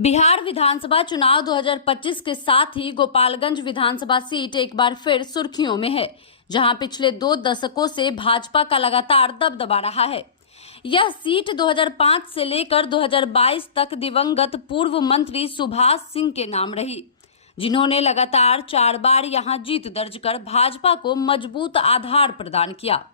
बिहार विधानसभा चुनाव 2025 के साथ ही गोपालगंज विधानसभा सीट एक बार फिर सुर्खियों में है, जहां पिछले 2 दशकों से भाजपा का लगातार दबदबा रहा है। यह सीट 2005 से लेकर 2022 तक दिवंगत पूर्व मंत्री सुभाष सिंह के नाम रही, जिन्होंने लगातार 4 बार यहां जीत दर्ज कर भाजपा को मजबूत आधार प्रदान किया।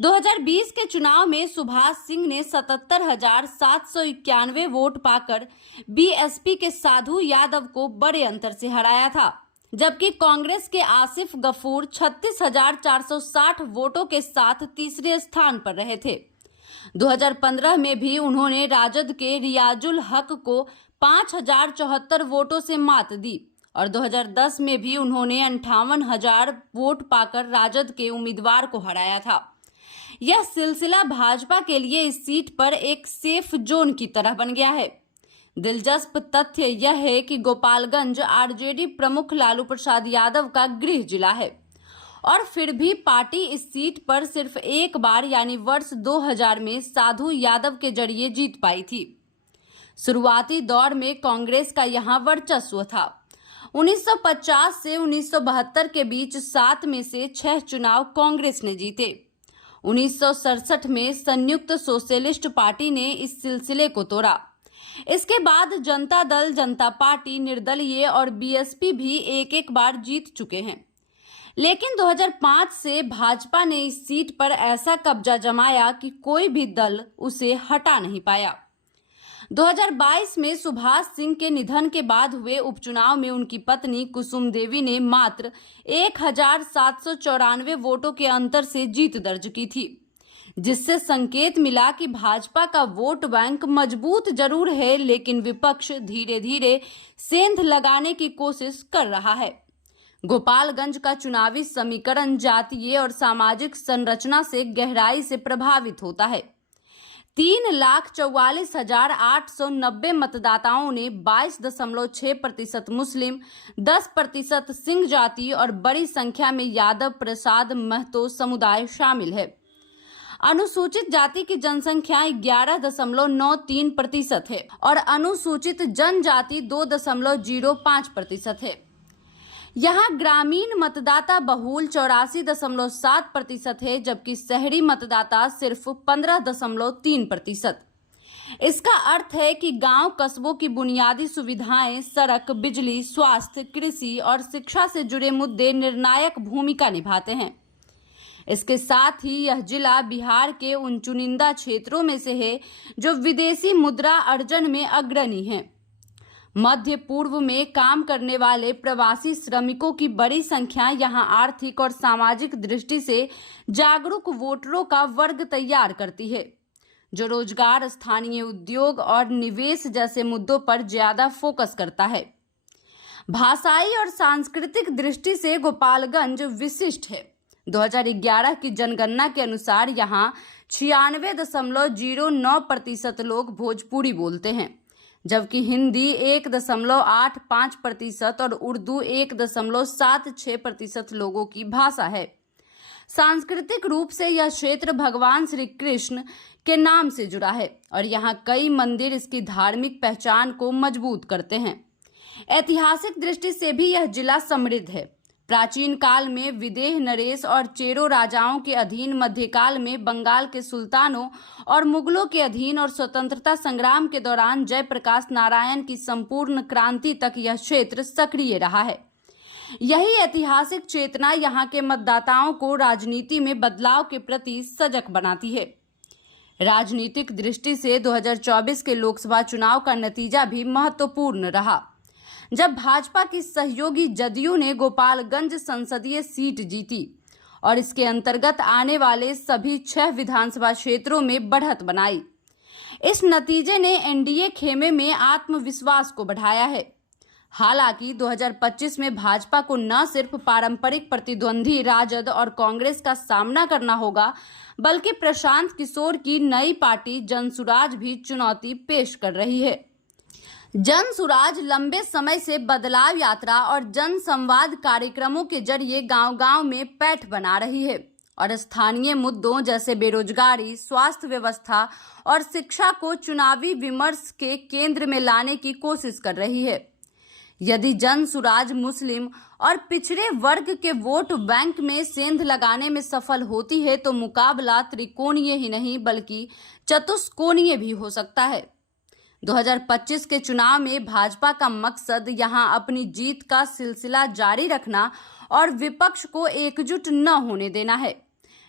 2020 के चुनाव में सुभाष सिंह ने 77,791 वोट पाकर बीएसपी के साधु यादव को बड़े अंतर से हराया था, जबकि कांग्रेस के आसिफ गफूर 36,460 वोटों के साथ तीसरे स्थान पर रहे थे। 2015 में भी उन्होंने राजद के रियाजुल हक को 5,074 वोटों से मात दी और 2010 में भी उन्होंने 58,000 वोट पाकर राजद के उम्मीदवार को हराया था। यह सिलसिला भाजपा के लिए इस सीट पर एक सेफ जोन की तरह बन गया है। दिलचस्प तथ्य यह है कि गोपालगंज आरजेडी प्रमुख लालू प्रसाद यादव का गृह जिला है और फिर भी पार्टी इस सीट पर सिर्फ एक बार यानी वर्ष 2000 में साधु यादव के जरिए जीत पाई थी। शुरुआती दौर में कांग्रेस का यहां वर्चस्व था। 1950 से 1972 के बीच 7 में से 6 चुनाव कांग्रेस ने जीते। 1967 में संयुक्त सोशलिस्ट पार्टी ने इस सिलसिले को तोड़ा। इसके बाद जनता दल, जनता पार्टी, निर्दलीय और बीएसपी भी एक बार जीत चुके हैं, लेकिन 2005 से भाजपा ने इस सीट पर ऐसा कब्जा जमाया कि कोई भी दल उसे हटा नहीं पाया। 2022 में सुभाष सिंह के निधन के बाद हुए उपचुनाव में उनकी पत्नी कुसुम देवी ने मात्र 1,794 वोटों के अंतर से जीत दर्ज की थी, जिससे संकेत मिला कि भाजपा का वोट बैंक मजबूत जरूर है, लेकिन विपक्ष धीरे धीरे सेंध लगाने की कोशिश कर रहा है। गोपालगंज का चुनावी समीकरण जातीय और सामाजिक संरचना से गहराई से प्रभावित होता है। 3,44,890 मतदाताओं ने 22.6% मुस्लिम, 10% सिंह जाति और बड़ी संख्या में यादव प्रसाद महतो समुदाय शामिल है। अनुसूचित जाति की जनसंख्या 11.93% है और अनुसूचित जनजाति 2.05% है। यहाँ ग्रामीण मतदाता बहुल 84.7% है, जबकि शहरी मतदाता सिर्फ 15.3%। इसका अर्थ है कि गांव कस्बों की बुनियादी सुविधाएं, सड़क, बिजली, स्वास्थ्य, कृषि और शिक्षा से जुड़े मुद्दे निर्णायक भूमिका निभाते हैं। इसके साथ ही यह जिला बिहार के उन चुनिंदा क्षेत्रों में से है जो विदेशी मुद्रा अर्जन में अग्रणी हैं। मध्य पूर्व में काम करने वाले प्रवासी श्रमिकों की बड़ी संख्या यहां आर्थिक और सामाजिक दृष्टि से जागरूक वोटरों का वर्ग तैयार करती है, जो रोजगार, स्थानीय उद्योग और निवेश जैसे मुद्दों पर ज्यादा फोकस करता है। भाषाई और सांस्कृतिक दृष्टि से गोपालगंज विशिष्ट है। 2011 की जनगणना के अनुसार यहां 96.09% लोग भोजपुरी बोलते हैं, जबकि हिंदी 1.85% और उर्दू 1.76% लोगों की भाषा है। सांस्कृतिक रूप से यह क्षेत्र भगवान श्री कृष्ण के नाम से जुड़ा है और यहाँ कई मंदिर इसकी धार्मिक पहचान को मजबूत करते हैं। ऐतिहासिक दृष्टि से भी यह जिला समृद्ध है। प्राचीन काल में विदेह नरेश और चेरो राजाओं के अधीन, मध्यकाल में बंगाल के सुल्तानों और मुगलों के अधीन और स्वतंत्रता संग्राम के दौरान जयप्रकाश नारायण की संपूर्ण क्रांति तक यह क्षेत्र सक्रिय रहा है। यही ऐतिहासिक चेतना यहाँ के मतदाताओं को राजनीति में बदलाव के प्रति सजग बनाती है। राजनीतिक दृष्टि से 2024 के लोकसभा चुनाव का नतीजा भी महत्वपूर्ण रहा, जब भाजपा की सहयोगी जदयू ने गोपालगंज संसदीय सीट जीती और इसके अंतर्गत आने वाले सभी 6 विधानसभा क्षेत्रों में बढ़त बनाई। इस नतीजे ने एनडीए खेमे में आत्मविश्वास को बढ़ाया है। हालांकि 2025 में भाजपा को न सिर्फ पारंपरिक प्रतिद्वंदी राजद और कांग्रेस का सामना करना होगा, बल्कि प्रशांत किशोर की नई पार्टी जनसुराज भी चुनौती पेश कर रही है। जनसुराज लंबे समय से बदलाव यात्रा और जन संवाद कार्यक्रमों के जरिए गांव-गांव में पैठ बना रही है और स्थानीय मुद्दों जैसे बेरोजगारी, स्वास्थ्य व्यवस्था और शिक्षा को चुनावी विमर्श के केंद्र में लाने की कोशिश कर रही है। यदि जन सुराज मुस्लिम और पिछड़े वर्ग के वोट बैंक में सेंध लगाने में सफल होती है तो मुकाबला त्रिकोणीय ही नहीं बल्कि चतुष्कोणीय भी हो सकता है। 2025 के चुनाव में भाजपा का मकसद यहां अपनी जीत का सिलसिला जारी रखना और विपक्ष को एकजुट न होने देना है,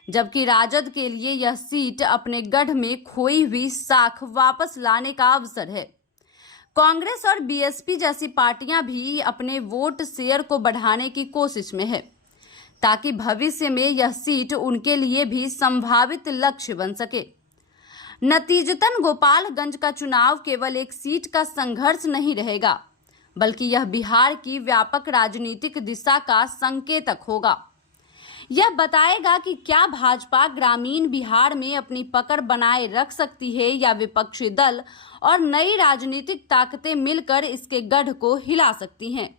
जबकि राजद के लिए यह सीट अपने गढ़ में खोई हुई साख वापस लाने का अवसर है। कांग्रेस और बीएसपी जैसी पार्टियां भी अपने वोट शेयर को बढ़ाने की कोशिश में है ताकि भविष्य में यह सीट उनके लिए भी संभावित लक्ष्य बन सके। नतीजतन गोपालगंज का चुनाव केवल एक सीट का संघर्ष नहीं रहेगा, बल्कि यह बिहार की व्यापक राजनीतिक दिशा का संकेतक होगा। यह बताएगा कि क्या भाजपा ग्रामीण बिहार में अपनी पकड़ बनाए रख सकती है या विपक्षी दल और नई राजनीतिक ताकतें मिलकर इसके गढ़ को हिला सकती हैं।